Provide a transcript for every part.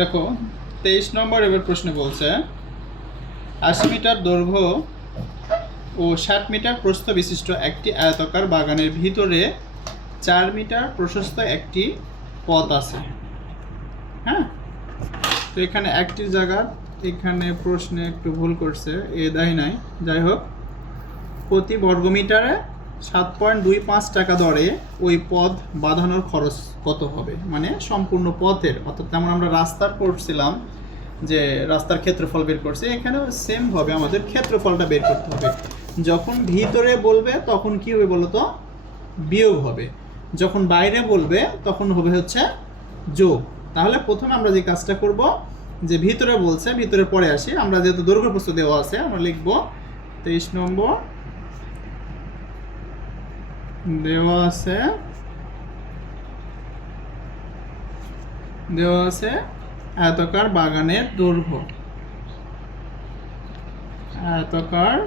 দেখো 23 নম্বর এবার প্রশ্ন বলছে 80 মিটার দৈর্ঘ্য ও 60 মিটার প্রস্থ বিশিষ্ট একটি আয়তাকার বাগানের ভিতরে 4 মিটার প্রশস্ত একটি পথ আছে। হ্যাঁ, তো এখানে একটি জায়গা, এখানে প্রশ্নে একটু ভুল করছে, এ দায় নাই। যাই হোক, প্রতি বর্গমিটারে 7.25 টাকা দরে ওই পথ বাঁধানোর খরচ কত হবে, মানে সম্পূর্ণ পথের, অর্থাৎ যেমন আমরা রাস্তার করছিলাম যে রাস্তার ক্ষেত্রফল বের করছি, এখানেও সেমভাবে আমাদের ক্ষেত্রফলটা বের করতে হবে। যখন ভিতরে বলবে তখন কি হবে বলো তো, বিয়োগ হবে। যখন বাইরে বলবে তখন হবে হচ্ছে যোগ। তাহলে প্রথমে আমরা যে কাজটা করব, যে ভিতরে বলছে, ভিতরে পরে আসি, আমরা যেহেতু দৈর্ঘ্য প্রস্থ দেওয়া আছে আমরা লিখব 23 নম্বর দেওয়া আছে আয়তাকার বাগানের দৈর্ঘ্য, আয়তাকার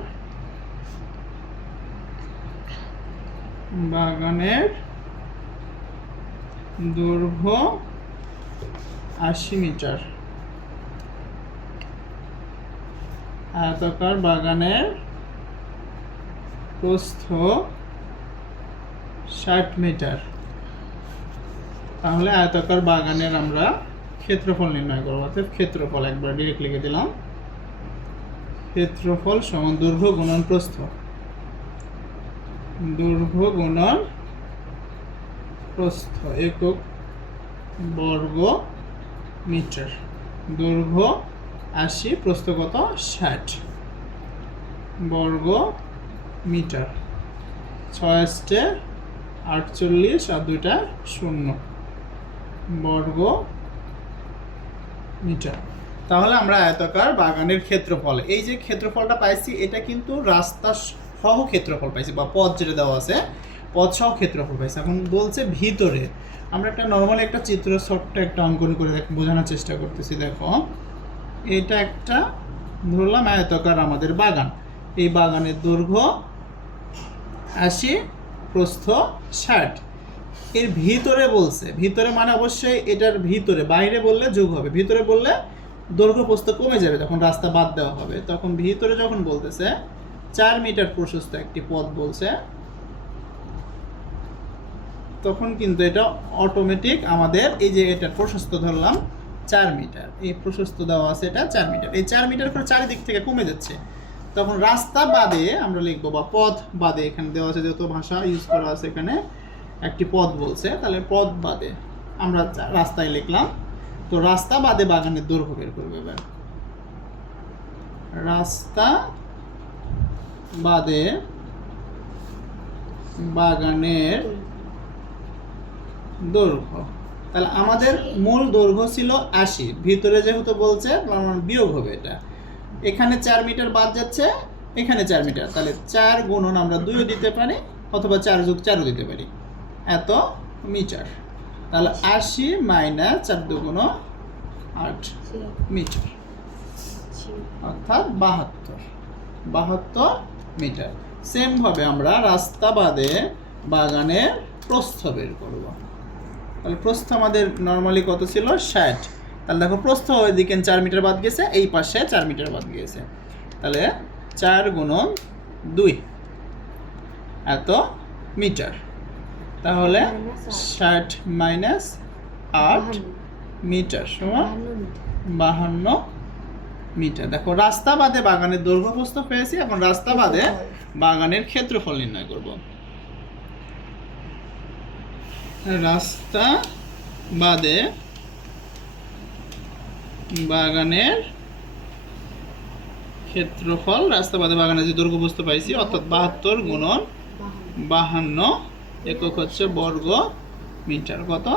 বাগানের দৈর্ঘ্য 80 মিটার, আয়তাকার বাগানের প্রস্থ 60 মিটার। তাহলে আয়তাকার বাগানের আমরা ক্ষেত্রফল নির্ণয় করবো, অর্থাৎ ক্ষেত্রফল একবার ডিরেক্ট লিখে দিলাম, ক্ষেত্রফল সমান দৈর্ঘ্য গুণন প্রস্থ, দৈর্ঘ্য গুণন প্রস্থ একক বর্গ মিটার। দৈর্ঘ্য 80, প্রস্থ কত 60 বর্গ মিটার। 6 48 আর 2টা 0 বর্গ মিটার। তাহলে আমরা আয়তাকার বাগানের ক্ষেত্রফল, এই যে ক্ষেত্রফলটা পাইছি এটা কিন্তু রাস্তা সহ ক্ষেত্রফল পাইছি, বা পথ যেটা দেওয়া আছে পথ সহ ক্ষেত্রফল পাইছি। এখন বলছে ভিতরে, আমরা একটা নর্মালি একটা চিত্র ছোট্ট একটা অঙ্কন করে বোঝানোর চেষ্টা করতেছি। দেখো, এটা একটা ধরলাম আয়তাকার আমাদের বাগান, এই বাগানের দৈর্ঘ্য 80, প্রস্থ 60। এর ভিতরে বলছে, ভিতরে মানে অবশ্যই এটার ভিতরে, বাইরে বললে যোগ হবে, ভিতরে বললে দৈর্ঘ্য প্রস্থ কমে যাবে যখন রাস্তা বাদ দেওয়া হবে। তখন ভিতরে যখন বলতেছে 4 মিটার প্রশস্ত একটি পথ বলছে, তখন কিন্তু এটা অটোমেটিক আমাদের এই যে এটা প্রশস্ত ধরলাম 4 মিটার, এই প্রশস্ত দেওয়া আছে এটা 4 মিটার, এই 4 মিটার করে চারিদিক থেকে কমে যাচ্ছে। তখন রাস্তা বাদে আমরা লিখবো, বা পথ বাদে, এখানে দেওয়া আছে যেহেতু ভাষা ইউজ করা আছে, এখানে একটি পথ বলছে, তাহলে পথ বাদে আমরা রাস্তায় লিখলাম। তো রাস্তা বাদে বাগানের দৈর্ঘ্য বের করবে। এবার রাস্তা বাদে বাগানের দৈর্ঘ্য, তাহলে আমাদের মূল দৈর্ঘ্য ছিল 80, ভিতরে যেহেতু বলছে বিয়োগ হবে এটা, এখানে 4 মিটার বাদ যাচ্ছে, এখানে 4 মিটার, তাহলে 4 গুণন আমরা 2 দিতে পারি, অথবা 4 যোগ 4 দিতে পারি, এত মিটার। তাহলে 80 মাইনাস 4 দুগুণ 8 মিটার, অর্থাৎ 72 মিটার। সেমভাবে আমরা রাস্তা বাদে বাগানের প্রস্থ বের করব। তাহলে প্রস্থ আমাদের নর্মালি কত ছিল 60, তাহলে দেখো প্রস্থ ওইদিকে 4 মিটার বাদ গেছে, এই পাশে 4 মিটার বাদ গিয়েছে, তাহলে 4 গুণন 2 এত মিটার। তাহলে 60 মাইনাস 8 মিটার সমান 52 মিটার। দেখো রাস্তা বাদে বাগানের দৈর্ঘ্য প্রস্থ পেয়েছি, এখন রাস্তা বাদে বাগানের ক্ষেত্রফল নির্ণয় করব। রাস্তা বাদে বাগানের ক্ষেত্রফল, রাস্তা বাদে বাগানের যে দৈর্ঘ্য প্রস্থ পাইছি, অর্থাৎ 72 গুণন 52 একক হচ্ছে বর্গ মিটার, কত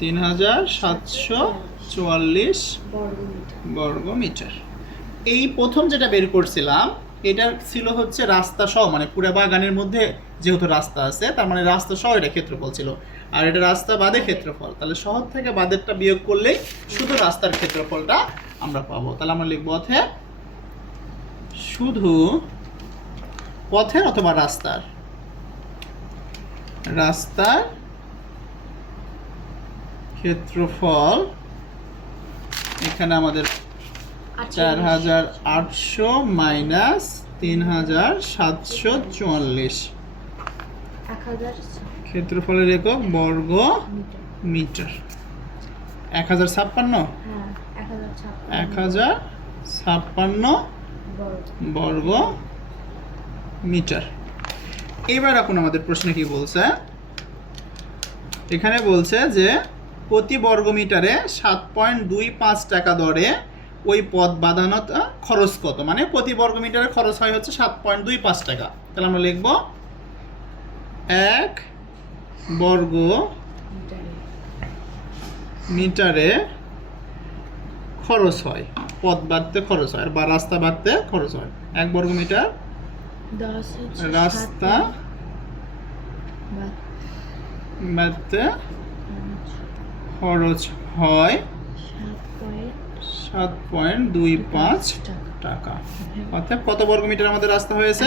3744 বর্গ মিটার। এই প্রথম যেটা বের করছিলাম এটা ছিল হচ্ছে রাস্তা সহ, মানে পুরো বাগানের মধ্যে যেহেতু রাস্তা আছে তার মানে রাস্তা সহ এটা ক্ষেত্রফল ছিল, আর এটা রাস্তা বাদে ক্ষেত্রফল, তাহলে শহর থেকে বাদেরটা বিয়োগ করলেই শুধু রাস্তার ক্ষেত্রফলটা আমরা পাবো। তাহলে আমরা লিখব অতএব শুধু পথের অথবা রাস্তার ক্ষেত্রফল এখানে আমাদের 4800 মাইনাস 3744, 1000 ক্ষেত্রফলের একক বর্গ মিটার। মিটার। 1056, হ্যাঁ 1056 বর্গ মিটার। এবার এখন আমাদের প্রশ্নে কি বলছে, এখানে বলছে যে প্রতি বর্গ মিটারে 7.25 টাকা দরে ওই পথ বাঁধানো খরচ কত, মানে প্রতি বর্গ মিটারে খরচ হয় হচ্ছে 7.25 টাকা। তাহলে আমরা লিখব 1 বর্গ মিটারে খরচ হয়, পথ বাঁধতে খরচ হয় বা রাস্তা বাঁধতে খরচ হয়। 1 বর্গ মিটার 10 রাস্তা বাঁধতে খরচ হয় 7.25 টাকা। অর্থাৎ কত বর্গ মিটার আমাদের রাস্তা হয়েছে?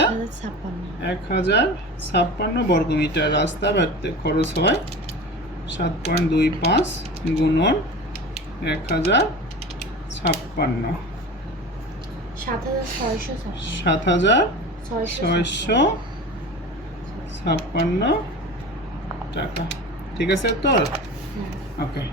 1056 বর্গ মিটার রাস্তা বাঁধতে খরচ হয় 7.25 গুণন 1056, 7656 টাকা। ঠিক আছে তোর? ওকে।